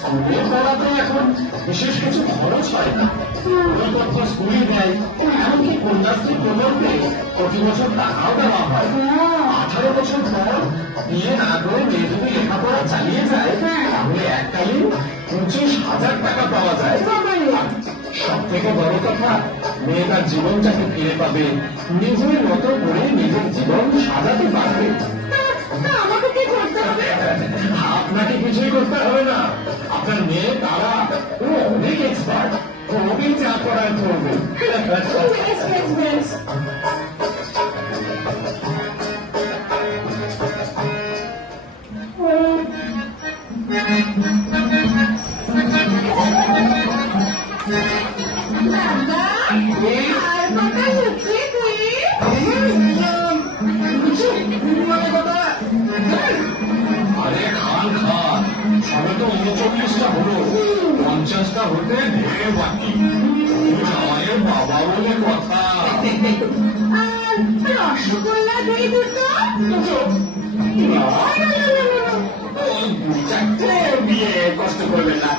স্কুলে পড়াতে এখন বিশেষ কিছু খরচ হয় না। তথ্য স্কুলে দেয়, এমনকি কন্যাশ্রী প্রকল্পে প্রতি বছর টাকাও দেওয়া হয়। 18 বছর পর বিয়ে না করে মেয়ে যদি লেখাপড়া চালিয়ে যায় তাহলে এককালীন 25,000 টাকা পাওয়া যায়। সব থেকে বড় কথা, মেয়ে তার জীবনটাকে ফিরে পাবে, নিজের মতো করে নিজের জীবন সাজাতে পারবে। আমাকে কি করতে হবে? আপনাকে কিছুই করতে হবে না। আপনার মেয়ে তারা অনেক এক্সপার্ট, ওকেই যা করার করবে। আরে খান খান, সবে তো 39টা হলো, 50টা হতে ঢেকে বাকি। আমাদের বাবা বলে কথা। রসগোল্লা দই দুটো চারটে বিয়ে কষ্ট করবেন না,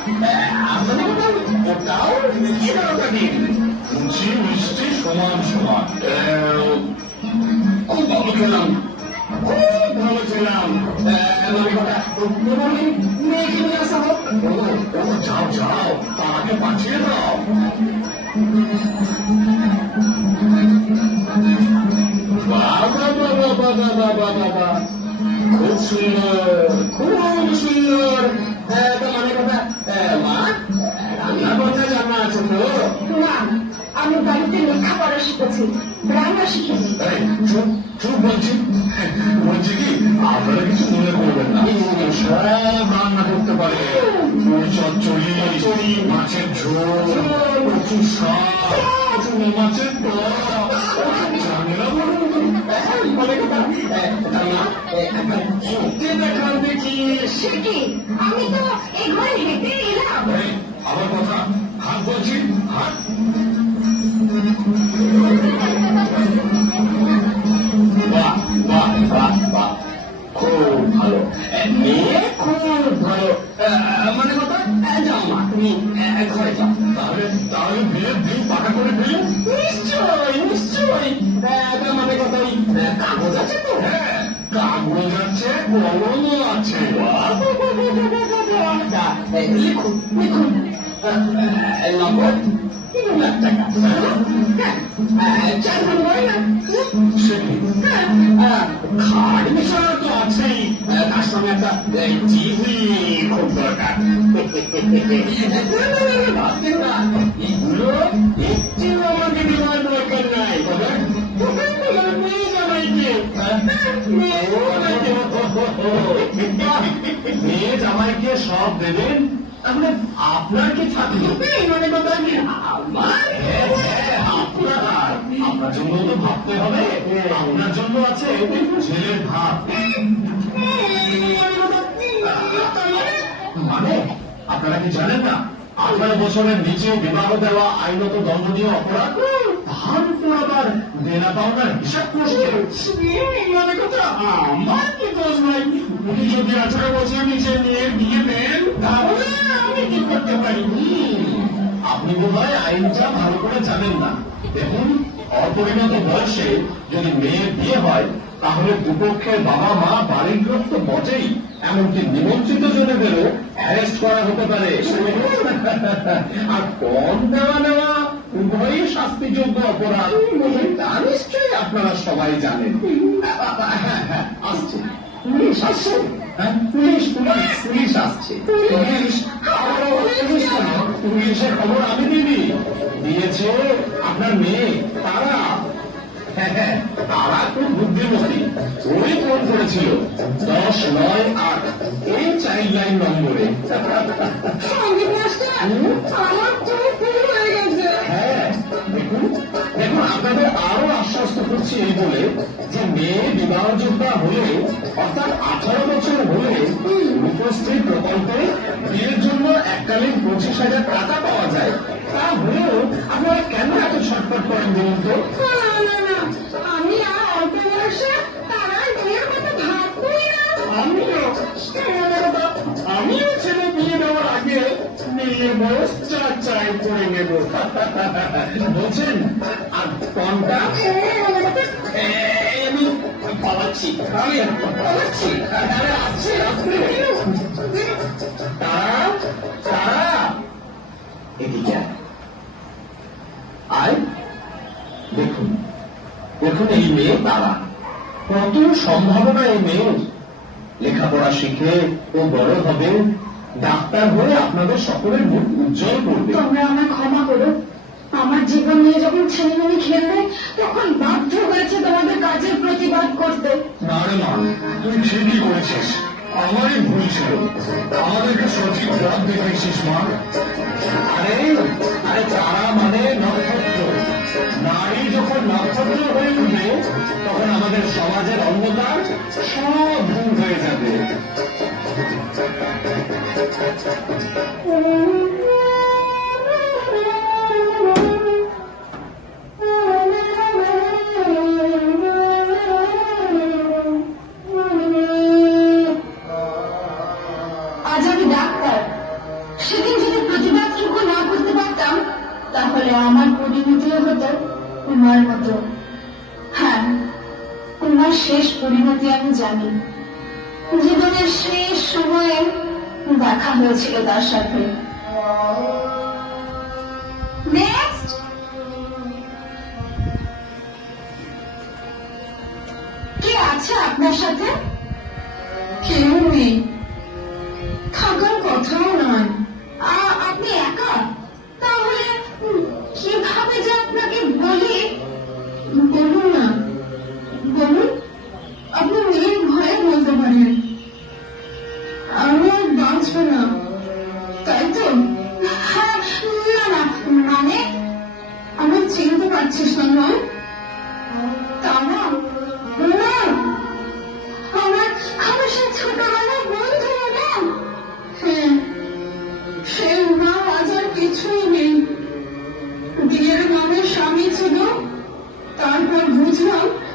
আপনাদের ওটাও কি দরকার নেই। শুনছি মিষ্টি সমান সমান। খুব ভালো খেলাম, খুব ভালো ছিলাম। মেয়েকে নিয়ে আসা হোক। যাও যাও, তাকে পাঠিয়ে দাও। বাবা বাবা বাবা বাবা বাবা, খুব সুন্দর, খুব সুন্দর। মানে কথা, মা রান্না করতে জানা আছে তো? না, আমি বাড়িতে লেখাপড়া শিখেছি, রান্না শিখেছি। চুপ চুপ বলছি, বলছি কি আপনারা কিছু মনে করবেন না, সব রান্না করতে পারে। চচ্চড়ি, মাছের ঝোল, কচু শাক, চুনো মাছের টক, ঝামেলা বলুন। মানে কথা, দেখান দেখি। সে কি, আমি তো এই ঘরে হেঁটে এলাম। আমার কথা, হাত বলছি, হাত। বাহ বাহ বাহ বাহ, খুব ভালো মেয়ে, খুব ভালো। মানে কথা, যাও মা, তুমি ঘরে যাও। তাহলে তাহলে বিয়ের দিন পাকা করে ফেলে? নিশ্চয়ই নিশ্চয়ই। মানে কথা, ওই কাগজ আছে তো? হ্যাঁ, কাগজ আছে, কলমও আছে। লিখুন লিখুন, নম্বর 3 লাখ টাকা। চার নম্বর খাট বিষয় তো আছেই, তার সঙ্গে একটা টিভি খুব দরকার। এগুলো একটু আমাকে দেওয়ার দরকার নাই, তবে মেয়ে জামাইকে, মেয়ে জামাইকে সব দেবেন। তাহলে আপনার কি থাকলো? মানে কথা, আমার আপনার জন্য তো ভাবতে হবে। আপনার জন্য আছে ছেলের ভাব। মানে আপনারা কি জানেন না, 18 বছরের নিচে বিবাহ দেওয়া আইনত দণ্ডনীয় অপরাধ। তার উপর আবার দেনা পাওনার হিসাব করছে। মানে কথা, আমার কি দোষ নাই? উনি যদি 18 বছর নিচে নিয়ে বিয়ে দেন তাহলে আমি কি করতে পারি? আপনি বোধহয় আইনটা ভালো করে জানেন না। দেখুন, অপরিণত বয়সে যদি মেয়ের বিয়ে হয় তাহলে দুপক্ষের বাবা মা বাড়িগ্রস্ত বটেই, এমনকি নিমন্ত্রিত জনেদেরও অ্যারেস্ট করা হতে পারে। আর কম দেওয়া নেওয়া উভয়ই শাস্তিযোগ্য অপরাধ, তা নিশ্চয়ই আপনারা সবাই জানেন। আসছে পুলিশ, আসছে। পুলিশ পুলিশ পুলিশ আসছে। পুলিশ? পুলিশের খবর আমি দিবি, দিয়েছে আপনার মেয়ে তারা। হ্যাঁ, তারা খুব বুদ্ধিমতী। ওই ফোন করেছিল 10-9-8 এই চাইল্ড লাইন নম্বরে। আমার তো ভুল হয়ে গেছে। হ্যাঁ, দেখুন দেখুন, আপনাদের আরো আশ্বস্ত করছি এই বলে যে মেয়ে বিবাহযোগ্যা হলে, অর্থাৎ 18 বছর হলে রূপশ্রী প্রকল্পে বিয়ের জন্য এককালীন 25,000 টাকা পাওয়া যায়। তা হলেও আপনারা কেন এত ছটফট করেন বলুন তো? আমি আর অল্প বয়সে তারা বিয়ের কথা ভাববই না। আমিও ছেলে বিয়ে দেওয়ার আগে মোস্টা চাই করে নেব। বলছেন আর কোনটা? আমি পালাচ্ছি, আমি পালাচ্ছি। তারা তারা এদিকে আয়। দেখুন দেখুন, এই মেয়ে তারা, কত সম্ভাবনা এই মেয়ের। লেখাপড়া শিখে ও বড় হবে, ডাক্তার হয়ে আপনাদের সকলের মুখ উজ্জ্বল করবে। তোমরা আমার ক্ষমা করো, আমার জীবন নিয়ে যখন ছেলেমেয়ে খেলবে তখন বাধ্য হয়েছে তোমাদের কাজের প্রতিবাদ করতে। না রে মা, তুই ঠিকই করেছিস, আমারই ভুল ছিল। আমাদেরকে সঠিক পথ দেখাইছিস মা। আরে আরে তারা মানে নক্ষত্র। নারী যখন নক্ষত্র হয়ে উঠবে তখন আমাদের সমাজের অন্ধকার সব দূর হয়ে যাবে। আজ আমি ডাক্তার, সেদিন যদি প্রতিবাদটুকু না করতে পারতাম তাহলে আমার পরিণতিও হতো তোমার মতো। হ্যাঁ, তোমার শেষ পরিণতি আমি জানি। জীবনের শেষ সময়ে দেখা হয়েছিল তার সাথে। নেক্সট। কে আছে আপনার সাথে? কেউ নেই, থাকার কথাও নয়। আপনি একা? তাহলে কিভাবে যে আপনাকে বলি? বলুন না, বলুন। আপনি মেয়ের ভয়ে বলতে পারেন। আমি আর বাঁচব না, তাই তো? হ্যাঁ, না না, মানে আমি চিনতে পারছিস না নয়? তা না, না, আমার আমার সে ছোটবেলার বন্ধু না। হ্যাঁ, সে না আজ আর কিছুই নেই। বিয়ের নামে স্বামী ছিল, তারপর বুঝলাম